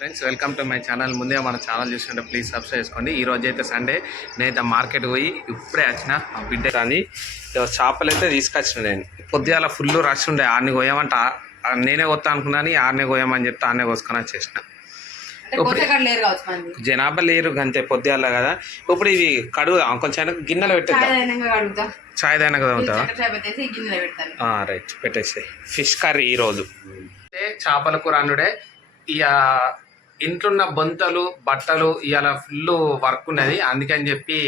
Friends welcome to my channel ముందే మన channel చూస్తుంటే ప్లీజ్ సబ్స్క్రైబ్ చేసుకోండి. ఈ రోజు అయితే సండే నేనైతే మార్కెట్ పోయి ఇప్పుడే వచ్చిన ఆ బిడ్డ కానీ చేపలు అయితే తీసుకొచ్చిన నేను. పొద్దుగాల ఫుల్ రష్ ఉండే. ఆడిని కోయమంట. నేనే కొత్తా అనుకున్నాను ఆడనే కోయమని చెప్తే ఆడనే కోసుకొని వచ్చేసిన. అంటే కోసేకాడ లేరు కావచ్చు మంది జనాభా లేరు అంతే పొద్దుగాల కదా. ఇప్పుడు ఇవి కడుగు. కొంచెం గిన్నెలో పెట్టేద్దాం. చాయ్ దాని కదా ఉంటావా రైట్. పెట్టేసి ఫిష్ కర్రీ ఈరోజు. అంటే చేపల కూర అనుడే ఇక ఇంట్లో ఉన్న బొంతలు బట్టలు ఇవాళ ఫుల్ వర్క్ ఉన్నది. అందుకని చెప్పి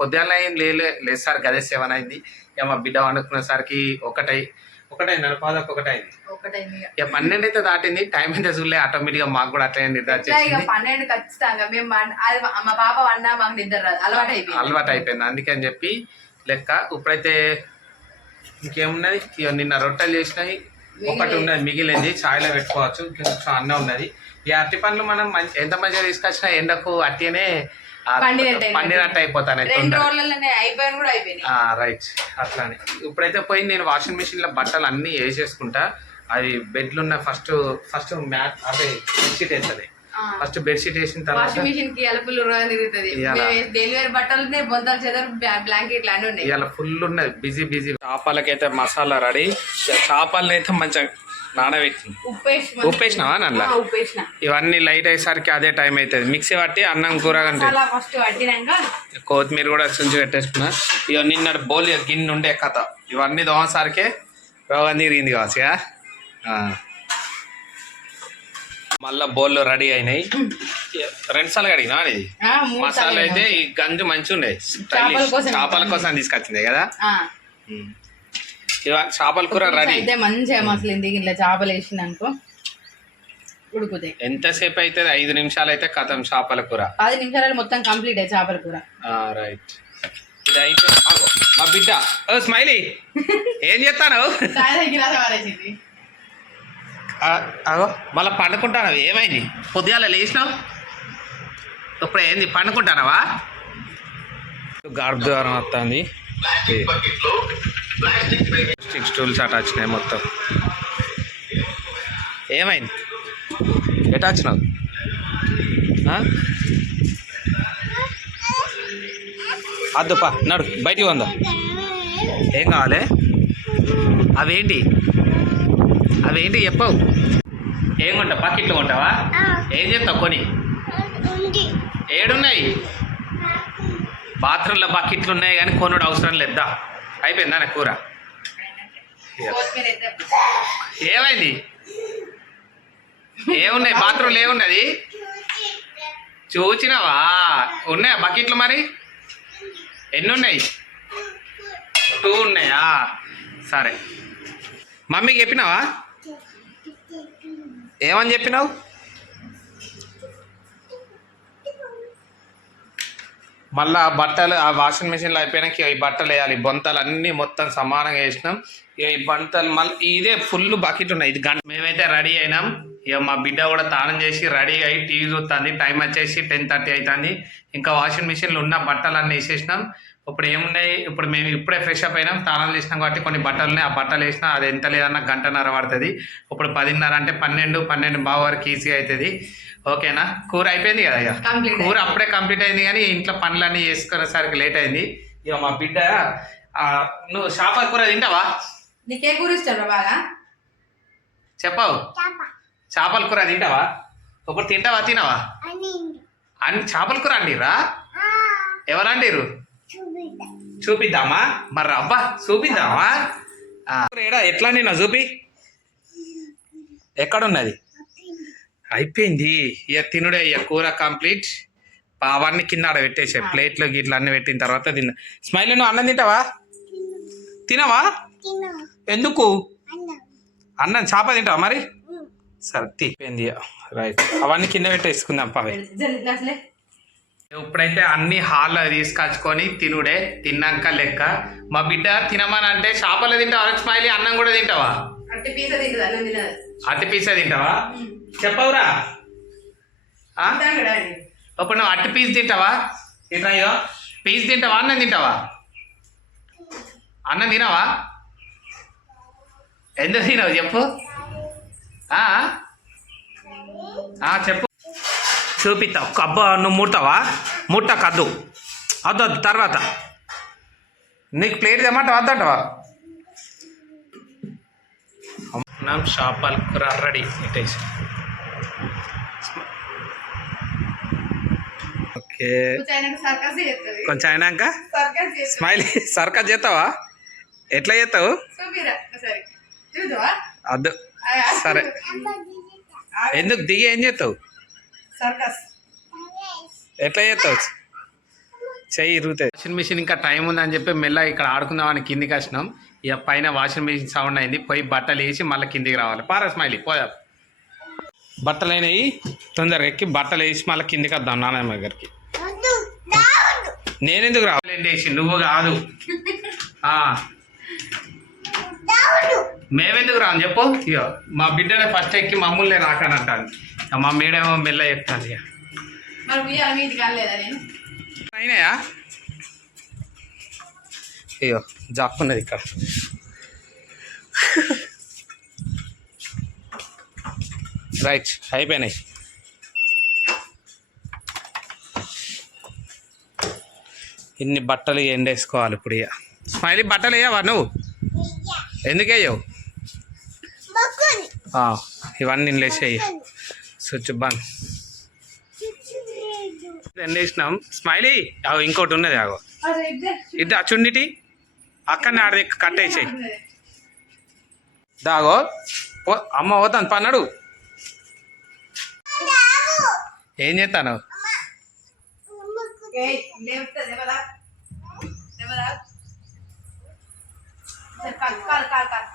పొద్దున్న ఏం లేలే లేదు సార్ గదే సెవెన్ అయింది. ఇక మా బిడ్డ వండుకునేసరికి ఒకటై ఒకటైంది నడపాదకు ఒకటైంది. ఇక. పన్నెండు అయితే దాటింది టైం అయితే చూడలే ఆటోమేటిక్గా మాకు కూడా అట్లనే నిద్ర వచ్చేసింది. పన్నెండు ఖచ్చితంగా మేము మా- పాప వన్నా మాకు నిద్ర అలవాటు అయిపోయింది. అలవాటు అయిపోయింది అందుకని చెప్పి లెక్క ఇప్పుడైతే ఇంకేమున్నది? ఇక నిన్న రొట్టెలు చేసినాయి ఒకటి ఉన్నది మిగిలింది ఛాయ్లో పెట్టుకోవచ్చు. ఇంకొంచెం అన్నం ఉన్నది. ఈ అరటి పండ్లు మనం మంచి ఎంత మంచిగా తీసుకొచ్చినా ఎండకు అట్టినే పండినట్టు అయిపోతాను రైట్. అట్లానే. ఇప్పుడైతే పోయి నేను వాషింగ్ మిషన్లో బట్టలు అన్ని వేసేసుకుంటా. అవి బెడ్లు ఉన్న ఫస్ట్ ఫస్ట్ మ్యాట్ అదే బెడ్షీట్ వేస్తుంది. ఫస్ట్ బెడ్షీట్ వేసిన తర్వాత వాషింగ్ మిషన్కి ఎలపులు తిరుగుతుంది. డెలివరీ బట్టలు బొంతలు చెదరు బ్లాంకెట్లు అన్ని ఉన్నాయి. ఫుల్ ఉన్నది. Busy busy. చేపలకైతే మసాలా రెడీ. చేపలను అయితే మంచిగా నానబెట్టింది. ఉప్పు వేసి ఉప్పు వేసినావా నల్ల ఇవన్నీ లైట్ అయ్యేసరికి అదే టైం అవుతుంది మిక్సీ పట్టి అన్నం కూర ఫస్ట్ పట్టినాక. కొత్తిమీర కూడా చుంచి పెట్టేసుకున్నా. ఇక నిన్న బోల్ గిన్నె ఉండే కథ. ఇవన్నీ దోమసారికే రోగం తిరిగింది కావచ్చు. మళ్ళా బౌల్ రెడీ అయినాయి. రెండు సార్లు కడిగినా మూడు మసాలా అయితే ఈ గంజు మంచిగా కోసం చేపల కోసం తీసుకొచ్చింది కదా? చేపల కూర రెడీ అయితే మంచిగా మసలు ఇంటికి ఇట్లా చేపలు వేసినాకో ఉడుకుతాయి. ఎంతసేపు అయితే ఐదు నిమిషాలు అయితే కథం చేపల కూర. పది నిమిషాలు మొత్తం కంప్లీట్ అయ్యి చేపల కూర. రైట్ ఇది ఆగో, మా బిడ్డ. ఓ స్మైలీ. ఏం చేస్తాను అగో మళ్ళీ పండుకుంటాను ఏమైంది? పొద్దుగాల లేచినావు? ఇప్పుడు ఏంది? పండుకుంటానవా? గర్భద్వారం వస్తుంది స్టిక్ స్టూల్స్ అటు వచ్చినాయి మొత్తం. ఏమైంది? ఎటు వచ్చినావు ఆ? అద్దుపా నడు బయటికి వందా. ఏం కావాలి? అవేంటి? అవేంటి చెప్పవు. ఏం కొంటావు? పాకెట్లు కొంటావా? ఏం చెప్తావు? కొని. ఏడున్నాయి? బాత్రూంలో బకెట్లు ఉన్నాయి కానీ కొనుడు అవసరం లేదా? అయిపోయిందా నా కూర? ఏమైంది? ఏమున్నాయి? బాత్రూమ్లు ఏమున్నది? చూచినావా? ఉన్నాయా బకెట్లు మరి? ఎన్ని ఉన్నాయి టూ ఉన్నాయా? సరే. మమ్మీకి చెప్పినావా? ఏమని చెప్పినావు? మళ్ళా ఆ బట్టలు ఆ వాషింగ్ మిషన్లో అయిపోయినాక ఈ బట్టలు వేయాలి. బొంతలు అన్నీ మొత్తం సమానంగా వేసినాం. ఇక ఈ బంతలు మళ్ళీ ఇదే ఫుల్ బకెట్ ఉన్నాయి. ఇది గంట మేమైతే రెడీ అయినాం. ఇక మా బిడ్డ కూడా తానం చేసి రెడీ అయ్యి టీవీ చూస్తుంది. టైం వచ్చేసి టెన్ థర్టీ అవుతుంది. ఇంకా వాషింగ్ మిషన్లో ఉన్న బట్టలు అన్నీ వేసేసినాం. ఇప్పుడు ఏమున్నాయి? ఇప్పుడు మేము ఇప్పుడే ఫ్రెష్ అప్ అయినాం స్నానాలు చేసినాం కాబట్టి కొన్ని బట్టలు ఆ బట్టలు వేసినా అది ఎంత లేదన్నా గంటన్నర పడుతుంది. ఇప్పుడు పదిన్నర అంటే పన్నెండు పన్నెండు బావు వరకు ఈజీ అవుతుంది ఓకేనా? కూర అయిపోయింది కదా ఇక? కూర అప్పుడే కంప్లీట్ అయింది కానీ ఇంట్లో పనులన్నీ చేసుకునేసరికి లేట్ అయింది. ఇక మా బిడ్డ ఆ, నువ్వు చేపల కూర తింటావా? నీకే కూర ఇష్టం రా బాగా? చెప్పావు. చేపల కూర తింటావా? ఇప్పుడు తింటావా తినవా? అన్ని చేపల కూర అండిరా ఎవరు అండిరు చూపిద్దామా? మరి అబ్బా చూపిద్దామా? ఆ, ఏడా ఎట్లా నిన్న చూపి? ఎక్కడున్నది? అయిపోయింది. ఇక తినుడే ఇక కూర కంప్లీట్. అవన్నీ కింద ఆడ పెట్టేసే ప్లేట్లో గిట్ల అన్ని పెట్టిన తర్వాత తిన్న. స్మైల్ నువ్వు అన్నం తింటావా? తినవా? ఎందుకు? అన్నం. చేప తింటావా మరి? సరే తిప్పింది రైట్. అవన్నీ కింద పెట్టేసుకుందాం పవే. ఇప్పుడైతే అన్ని హాల్లో తీసుకొచ్చుకొని తినుడే తిన్నాక లెక్క. మా బిడ్డ తినమని అంటే చేపలు తింటావా? స్మైలీ అన్నం కూడా తింటావా? అట్టి పీసే తింటావా? చెప్పవురా. ఇప్పుడు నువ్వు అట్టి పీస్ తింటావా? తింటాయో పీస్ తింటావా అన్నం తింటావా? అన్నం తినవా? ఎందుకు తినవు చెప్పు? ఆ? ఆ, చెప్పు. చూపిస్తావు అబ్బా నువ్వు ముడతావా? ముట్ట కద్దు. వద్దు వద్దు తర్వాత. నీకు ప్లేట్ తెమ్మంటావా వద్దంటవా అన్నం చేపల కూర రెడీ. ఇటేసి. ఓకే. కొంచెం అయినాక? స్మైల్ సర్కస్ చేస్తావా? ఎట్లా చేస్తావు? అద్దు. సరే. ఎందుకు దిగి ఏం చేస్తావు? సర్కస్. ఎట్లా చేస్తావు? చెయ్యి ఇరుగుతాయి. వాషింగ్ మిషన్ ఇంకా టైం ఉందని చెప్పి మెల్ల ఇక్కడ ఆడుకుందామని కిందికి వచ్చినాం. ఇక పైన వాషింగ్ మిషన్ సౌండ్ అయింది. పోయి బట్టలు వేసి మళ్ళీ కిందికి రావాలి. పారా స్మైలీ పోదా. బట్టలు అయినాయి. తొందరగా ఎక్కి బట్టలు వేసి మళ్ళీ కిందికి వద్దాం నాన్నమ్మ దగ్గరికి. నేనెందుకు రావాలి నువ్వు కాదు. ఆ. మేమెందుకు రాను చెప్పు? ఇక మా బిడ్డనే ఫస్ట్ ఎక్కి మమ్మల్ని రాకనంటాను మా మేడేమో మెల్ల చెప్తాను ఇక. అయినాయా? అయ్యో జాక్కున్నది ఇక్కడ. రైట్ అయిపోయినాయి. ఇన్ని బట్టలు ఎండేసుకోవాలి ఇప్పుడు ఇక. స్మైలీ బట్టలు వేయవా నువ్వు? ఎందుకు వేయవు ఆ, ఇవన్నీ లేచేయి స్విచ్ బంద్ ఎండేసినాం స్మైలీ అవు ఇంకోటి ఉన్నది అగో ఇది అచ్చుండిటి అక్కడనే ఆడది కట్టేసాయి దాగో పో అమ్మ పోతాను పన్నాడు ఏం చేస్తాను ఏయ్ కాల్ కాల్ కాల్.